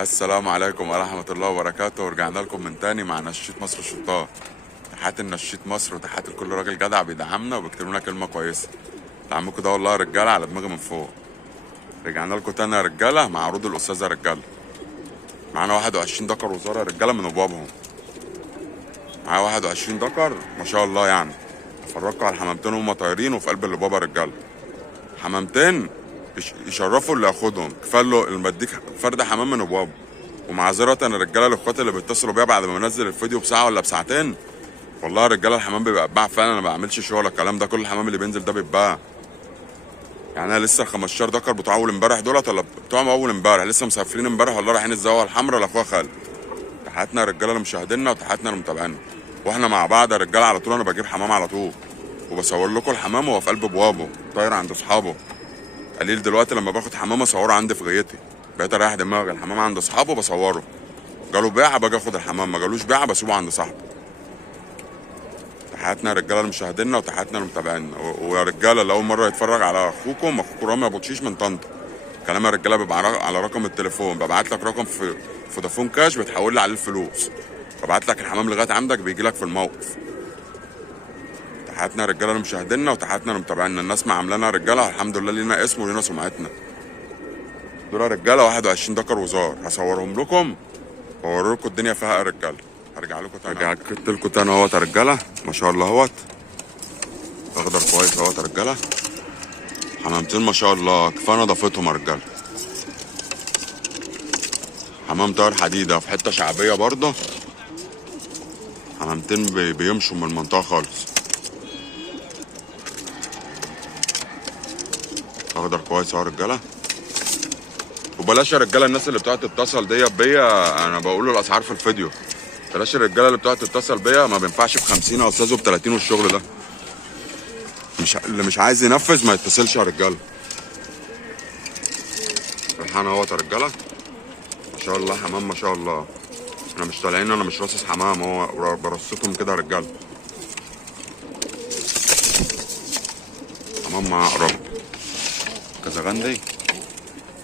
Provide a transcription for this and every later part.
السلام عليكم ورحمة الله وبركاته، ورجعنا لكم من تاني مع نشيط مصر الشطار. تحياتي لنشيط مصر وتحياتي لكل راجل جدع بيدعمنا وبيكتب لنا كلمة كويسة. دعمكم ده والله يا رجالة على دماغي من فوق. رجعنا لكم تاني يا رجالة مع عروض الأستاذة يا رجالة. معانا 21 دكر وزارة يا رجالة من أبوابهم. معايا 21 دكر ما شاء الله يعني. افرجكوا على الحمامتين وهم طايرين وفي قلب اللي بابا يا رجالة. حمامتين يشرفوا اللي ياخدهم، كفايه له المديك فرد حمام من ابوابه. ومعذرة يا رجاله الاخوات اللي بيتصلوا بيا بعد ما بنزل الفيديو بساعه ولا بساعتين. والله يا رجاله الحمام بيبقى اتباع فعلا، انا ما بعملش شغل الكلام ده، كل الحمام اللي بينزل ده بيتباع. يعني انا لسه ال 15 دكر بتوع اول امبارح دولت ولا بتوع اول امبارح لسه مسافرين امبارح والله رايحين الزاويه الحمراء لاخويا خالد. تحياتنا يا رجاله لمشاهدينا وتحياتنا لمتابعينا. واحنا مع بعض يا رجاله على طول، انا بجيب حمام على طول وبصور لكم الحمام وهو في قلب بوابه طاير عند اصحابه. قليل دلوقتي لما باخد حمام اصوره عندي في غيتي، بقيت اريح دماغي. الحمام عند اصحابه بصوره، جاله بيعه باجي اخد الحمام، ما جالوش بيعه بسيبه عند صاحبه. تحياتنا يا رجاله لمشاهدينا وتحياتنا لمتابعينا. ويا رجاله اللي اول مره يتفرج على اخوكم رامي ابو تشيش من طنطا. كلام يا رجاله بيبقى على رقم التليفون، ببعت لك رقم في فودافون كاش بتحول لي عليه الفلوس، ببعت لك الحمام لغايه عندك بيجي لك في الموقف. تحياتنا يا رجاله لمشاهدينا وتحياتنا لمتابعينا. الناس ما عاملانا يا رجاله الحمد لله لينا اسم ولينا سمعتنا. دول يا رجاله 21 دكر وزار هصورهم لكم واوري لكم الدنيا فيها ايه يا رجاله. هرجع لكم تاني، رجعت لكم تاني اهوت يا رجاله ما شاء الله اهوت. اخضر كويس اهوت يا رجاله. حمامتين ما شاء الله كفايه نضافتهم يا رجاله. حمام طاير حديده في حته شعبيه برضه. حمامتين بيمشوا من المنطقه خالص. اخضر كويس اهو يا رجاله. وبلاش يا رجاله الناس اللي بتقعد تتصل ديت بيا، انا بقول له الاسعار في الفيديو. بلاش الرجاله اللي بتقعد تتصل بيا، ما بينفعش ب 50 يا استاذ وب 30 والشغل ده. اللي مش عايز ينفذ ما يتصلش يا رجاله. ريحان اهوت يا رجاله ما شاء الله. حمام ما شاء الله. انا مش طالعين، انا مش راصص حمام، هو برصتهم كده يا رجاله. حمام مع عقرب كازاغندي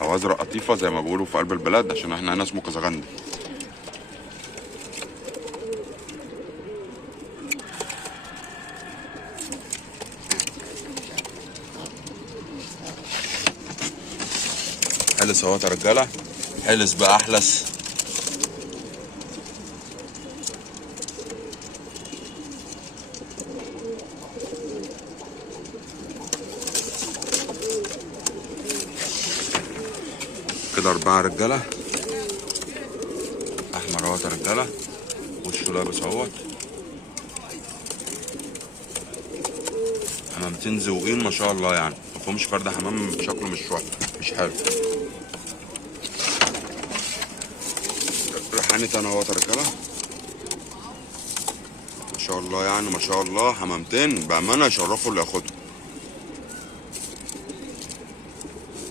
او ازرق قطيفه زي ما بيقولوا في قلب البلاد، عشان احنا هنا اسمه كازاغندي. حلس اهوت يا رجاله. حلس بقى احلس. كده 4 رجاله. احمر اهوت يا رجاله، وشه لابس اهوت. حمامتين زوغين ما شاء الله يعني، مفهومش فرد حمام شكله مش وحش مش حلو. ريحاني تاني اهوت يا رجاله ما شاء الله يعني ما شاء الله. حمامتين بامانه يشرفوا اللي ياخدهم.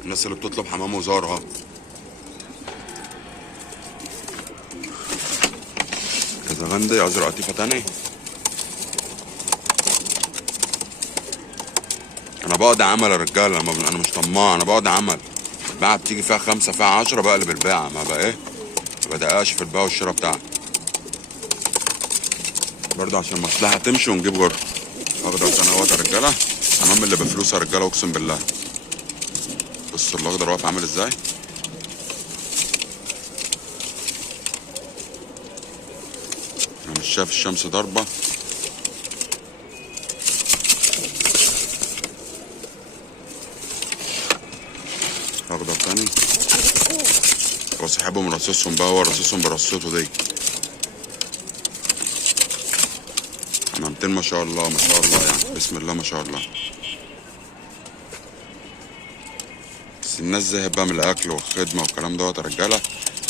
الناس اللي بتطلب حمام وزار اهو. كازاغندي ازرق قطيفه تاني. انا بقعد عمل يا رجاله، انا مش طماع، انا بقعد عمل. الباعه بتيجي فيها 5 فيها 10 بقلب الباعه، ما بقى ايه ما بدققش في البيع والشراء بتاعي برضه عشان المصلحه تمشي ونجيب غيرها. اخضر تاني اهوت يا رجاله. حمام اللي بفلوس يا رجاله اقسم بالله. بصوا الاخضر واقف عامل ازاي. انا مش شايف الشمس ضاربه. اخضر تاني. هو صاحبهم رصصهم بقى، هو رصصهم برصته دي. حمامتين ما شاء الله ما شاء الله يعني بسم الله ما شاء الله. بس الناس زهقت بقى من الاكل والخدمه والكلام دوت يا رجاله،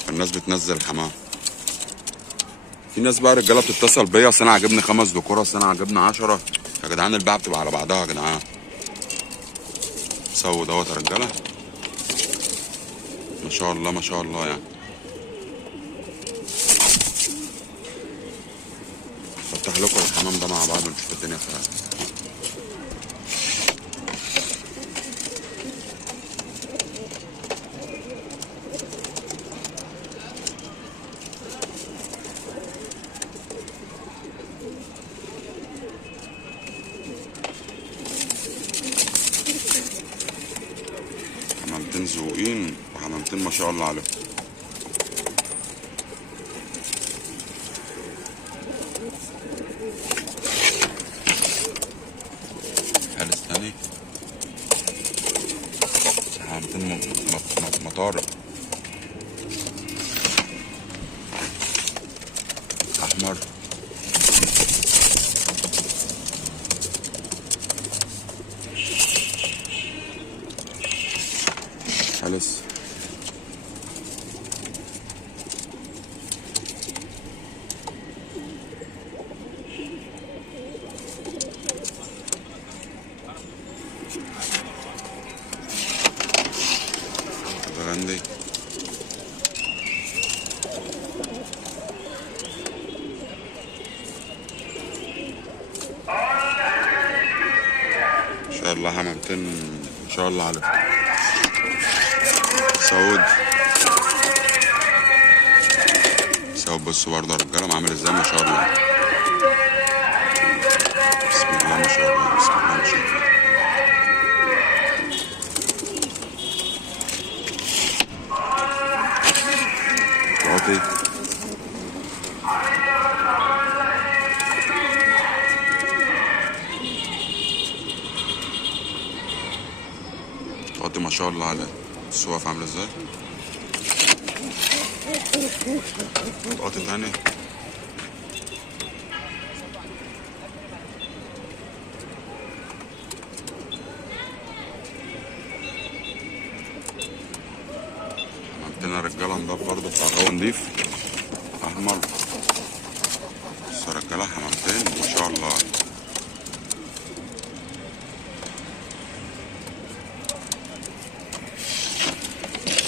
فالناس بتنزل الحمام. في ناس بقى رجاله بتتصل بيا اصل انا عاجبني 5 دكور، اصل انا عاجبني 10. يا جدعان البيعه بتبقى على بعضها يا جدعان. سووا دوت يا رجاله ما شاء الله ما شاء الله يعني. فتح لكم الحمام ده مع بعض ونشوف الدنيا فيها. حمامتين ما شاء الله عليهم. حارس تاني حمامتين مطارق احمر. حارس غندي. ان شاء الله حمامتين ان شاء الله عليهم. سعود بصوا برضه يا رجاله عامل ازاي ما شاء الله. بسم الله ما شاء الله بسم الله ما شاء الله. واطي واطي ما شاء الله عليه. الصوف عامله ازاي. واطي تاني حمامتنا رجاله نضاف برضه بتاع هوا نضيف احمر. بس رجاله حمامتين ما شاء الله.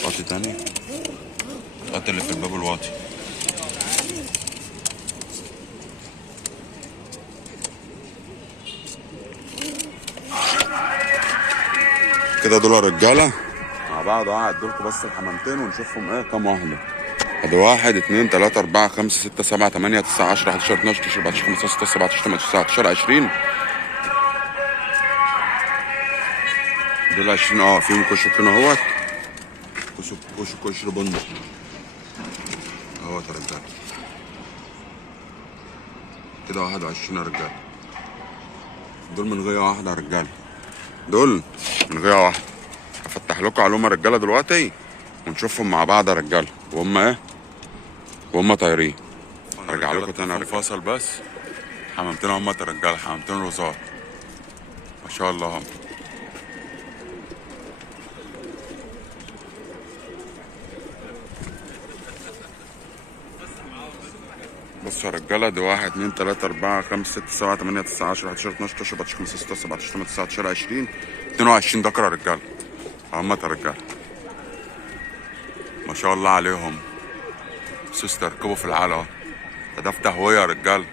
واطي تاني الواطي اللي في الباب الواطي. كده دول رجاله مع بعض اهو. هعدلكوا بس الحمامتين ونشوفهم ايه كام واحده. ادي 1 2 3 4 5 6 7 8 9 10 11 12 13 14 15 16 17 18 19 20. دول 20 فيهم كشك هنا اهوت. كشر بندق اهوت يا رجاله. كده 21 يا رجاله. دول من غايه واحده يا رجاله. دول من غايه واحده. هفتح لكم علوم يا رجاله دلوقتي ونشوفهم مع بعض يا رجاله وهم طايرين. ارجع لكم تاني يا رجاله. فاصل بس. حمامتين هم يا رجاله حمامتين رصاص ما شاء الله. بصوا يا رجاله دي 1 2 3 4 5 6 7 8 9 10 11 12 13 14 15 16 17 18 19 20 22 ذكر يا رجاله. هم يا رجاله ما شاء الله عليهم. سوست يركبوا في العلا اهو. ده في تهويه يا رجاله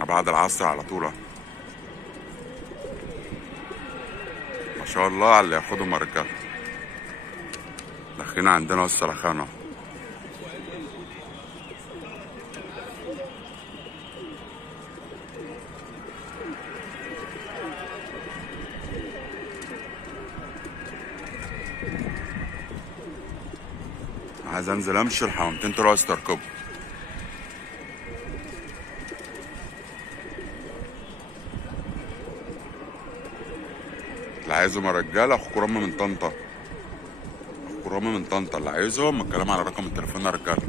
بعد العصر على طول اهو. ما شاء الله على اللي ياخدهم يا رجاله. داخلين عندنا السلخانه. عايز انزل امشي الحمامتين طلعوا يستركبوا. اللي عايزهم يا رجاله اخو رامي من طنطا. اللي عايزهم الكلام على رقم التليفون يا رجاله.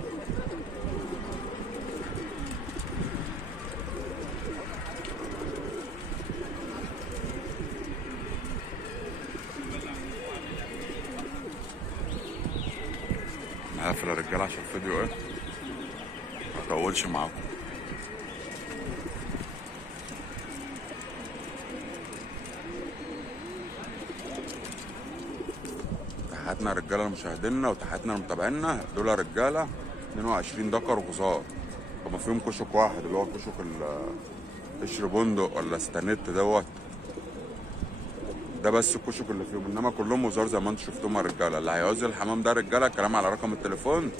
هقفل يا رجاله عشان الفيديو ما اطولش معاكم. تحياتنا يا رجاله لمشاهدينا وتحياتنا لمتابعينا. دول يا رجاله 22 ذكر وغصار. هما فيهم كشك واحد اللي هو كشك قشر بندق ولا استانيت دوت. ده بس الكشك اللي فيهم انما كلهم وزار زي ما انتم شفتهم يا رجاله. اللي هيعوز الحمام ده يا رجاله الكلام على رقم التليفون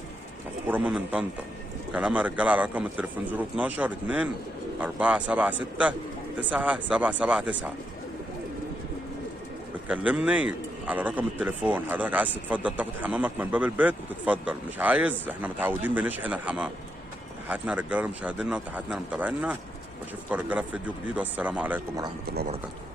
اخو رامي من طنطا. كلام يا رجاله على رقم التليفون 012 2 4 7 6 9 7 7 9. بتكلمني على رقم التليفون. حضرتك عايز تتفضل تاخد حمامك من باب البيت وتتفضل، مش عايز احنا متعودين بنشحن الحمام. تحياتنا يا رجاله لمشاهدينا وتحياتنا لمتابعينا، بشوفكم يا رجاله في فيديو جديد، والسلام عليكم ورحمه الله وبركاته.